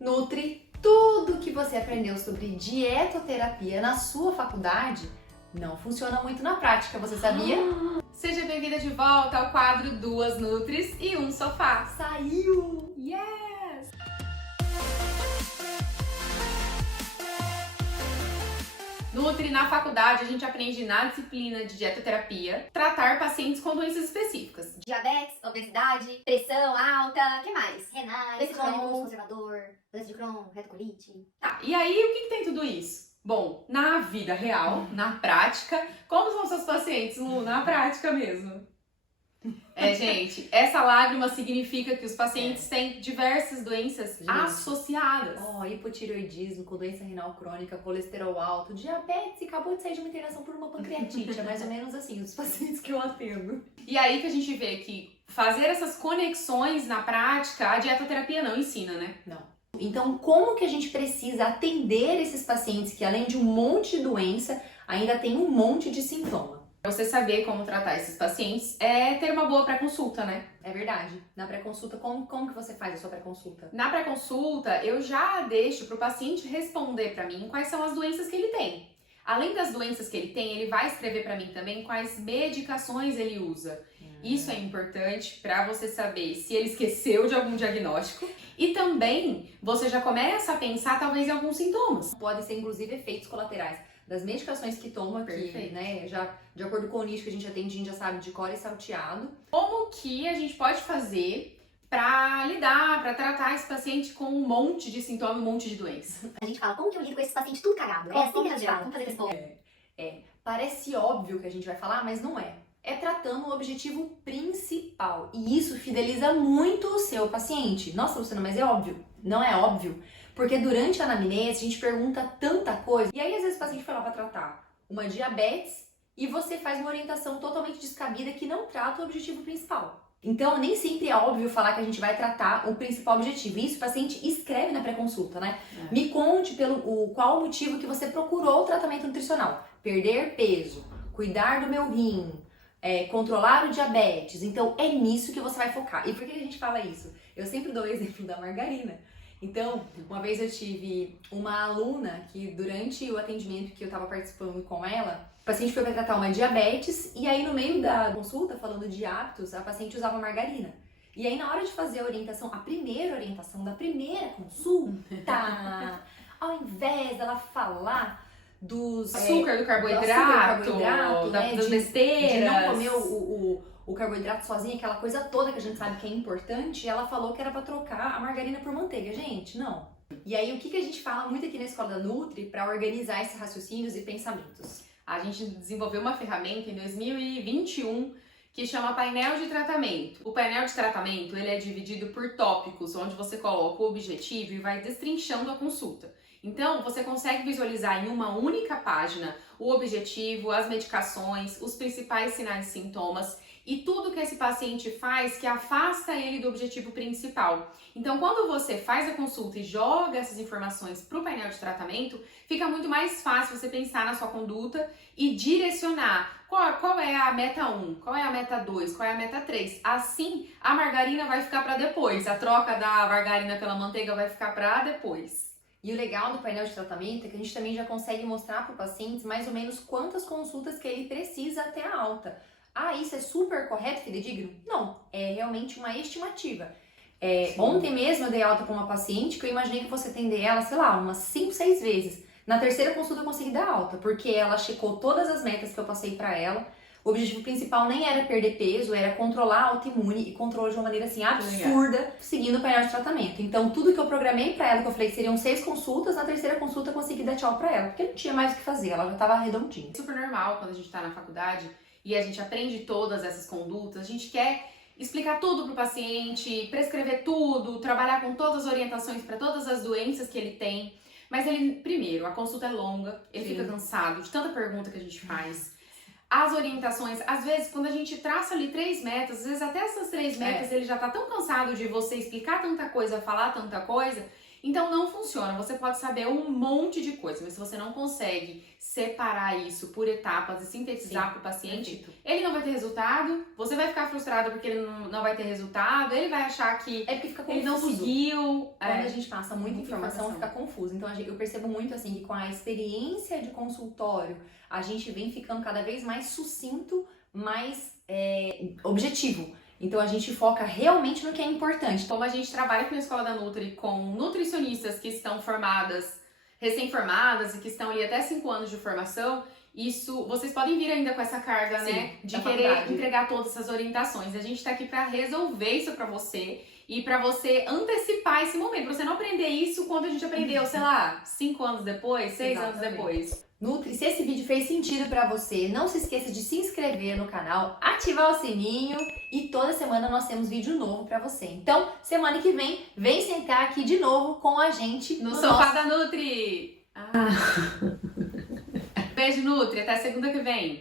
Nutri, tudo que você aprendeu sobre dietoterapia na sua faculdade não funciona muito na prática, você sabia? Seja bem-vinda de volta ao quadro Duas Nutris e um Sofá. Saiu! Yes! Nutri, na faculdade a gente aprende na disciplina de dietoterapia tratar pacientes com doenças específicas. Diabetes, obesidade, pressão alta, que mais? Renais, Doença crônica, Crohn, conservador, doença de Crohn, retocolite. Tá, e aí o que tem tudo isso? Bom, na vida real, na prática, como são seus pacientes, Lu? Na prática mesmo. Gente, essa lágrima significa que os pacientes têm diversas doenças associadas. Hipotireoidismo, com doença renal crônica, colesterol alto, diabetes e acabou de sair de uma internação por uma pancreatite. É mais ou menos assim, os pacientes que eu atendo. E aí que a gente vê que fazer essas conexões na prática, a dietoterapia não ensina, né? Não. Então, como que a gente precisa atender esses pacientes que, além de um monte de doença, ainda tem um monte de sintoma? Pra você saber como tratar esses pacientes é ter uma boa pré-consulta, né? É verdade. Na pré-consulta, como que você faz a sua pré-consulta? Na pré-consulta, eu já deixo pro paciente responder pra mim quais são as doenças que ele tem. Além das doenças que ele tem, ele vai escrever pra mim também quais medicações ele usa. Isso é importante pra você saber se ele esqueceu de algum diagnóstico. E também você já começa a pensar talvez em alguns sintomas. Podem ser, inclusive, efeitos colaterais das medicações que toma, que, né, já de acordo com o nicho que a gente atende, a gente já sabe de cor e salteado. Como que a gente pode fazer pra lidar, pra tratar esse paciente com um monte de sintoma, um monte de doença? A gente fala, como que eu lido com esses pacientes tudo cagado? É assim que a gente fala, como fazer esse povo? Parece óbvio que a gente vai falar, mas não é. É tratando o objetivo principal. E isso fideliza muito o seu paciente. Nossa, Luciana, mas é óbvio. Não é óbvio. Porque durante a anamnese a gente pergunta tanta coisa. E aí às vezes o paciente foi lá para tratar uma diabetes e você faz uma orientação totalmente descabida que não trata o objetivo principal. Então nem sempre é óbvio falar que a gente vai tratar o principal objetivo. Isso o paciente escreve na pré-consulta, né? Me conte qual o motivo que você procurou o tratamento nutricional. Perder peso, cuidar do meu rim, controlar o diabetes. Então é nisso que você vai focar. E por que a gente fala isso? Eu sempre dou o exemplo da margarina. Então, uma vez eu tive uma aluna que durante o atendimento que eu estava participando com ela, o paciente foi para tratar uma diabetes e aí no meio da consulta, falando de hábitos, a paciente usava margarina. E aí na hora de fazer a orientação, a primeira orientação da primeira consulta, ao invés dela falar dos Açúcar, do carboidrato, né, das besteiras. De não comer o carboidrato sozinho, aquela coisa toda que a gente sabe que é importante, ela falou que era pra trocar a margarina por manteiga. Gente, não. E aí, o que a gente fala muito aqui na Escola da Nutri pra organizar esses raciocínios e pensamentos? A gente desenvolveu uma ferramenta em 2021 que chama painel de tratamento. O painel de tratamento ele é dividido por tópicos, onde você coloca o objetivo e vai destrinchando a consulta. Então, você consegue visualizar em uma única página o objetivo, as medicações, os principais sinais e sintomas e tudo que esse paciente faz que afasta ele do objetivo principal. Então, quando você faz a consulta e joga essas informações para o painel de tratamento, fica muito mais fácil você pensar na sua conduta e direcionar qual é a meta 1, qual é a meta 2, qual é a meta 3. Assim, a margarina vai ficar para depois, a troca da margarina pela manteiga vai ficar para depois. E o legal do painel de tratamento é que a gente também já consegue mostrar para o paciente mais ou menos quantas consultas que ele precisa até a alta. Ah, isso é super correto, fidedigno? Não, é realmente uma estimativa. Ontem mesmo eu dei alta para uma paciente que eu imaginei que fosse atender ela, sei lá, umas 5, 6 vezes. Na terceira consulta eu consegui dar alta, porque ela checou todas as metas que eu passei para ela. O objetivo principal nem era perder peso, era controlar a autoimune e controlou de uma maneira assim absurda, seguindo o painel de tratamento. Então tudo que eu programei para ela, que eu falei que seriam 6 consultas, na terceira consulta eu consegui dar tchau para ela, porque não tinha mais o que fazer, ela já estava redondinha. É super normal quando a gente tá na faculdade e a gente aprende todas essas condutas, a gente quer explicar tudo pro paciente, prescrever tudo, trabalhar com todas as orientações para todas as doenças que ele tem. Mas primeiro, a consulta é longa, ele fica cansado de tanta pergunta que a gente faz. As orientações, às vezes, quando a gente traça ali 3 metas, às vezes até essas 3 metas ele já tá tão cansado de você explicar tanta coisa, falar tanta coisa, Então não funciona. Você pode saber um monte de coisa, mas se você não consegue separar isso por etapas e sintetizar para o paciente, Perfeito. ele não vai ter resultado, você vai ficar frustrado porque ele não vai ter resultado, ele vai achar que É porque fica confuso. ele não seguiu. Quando a gente passa muita Muita informação, informação. fica confuso. Então eu percebo muito assim que com a experiência de consultório, a gente vem ficando cada vez mais sucinto, mais objetivo. Então a gente foca realmente no que é importante. Como a gente trabalha aqui na Escola da Nutri com nutricionistas que estão formadas, recém-formadas e que estão ali até 5 anos de formação, isso, vocês podem vir ainda com essa carga, Sim, né, de da querer faculdade. entregar todas essas orientações. A gente tá aqui pra resolver isso pra você e pra você antecipar esse momento, pra você não aprender isso quando a gente aprendeu, sei lá, 5 anos depois, 6 anos Exatamente. depois. Nutri, se esse vídeo fez sentido pra você, não se esqueça de se inscrever no canal, ativar o sininho e toda semana nós temos vídeo novo pra você. Então, semana que vem sentar aqui de novo com a gente No nosso sofá da Nutri! Beijo, Nutri, até segunda que vem.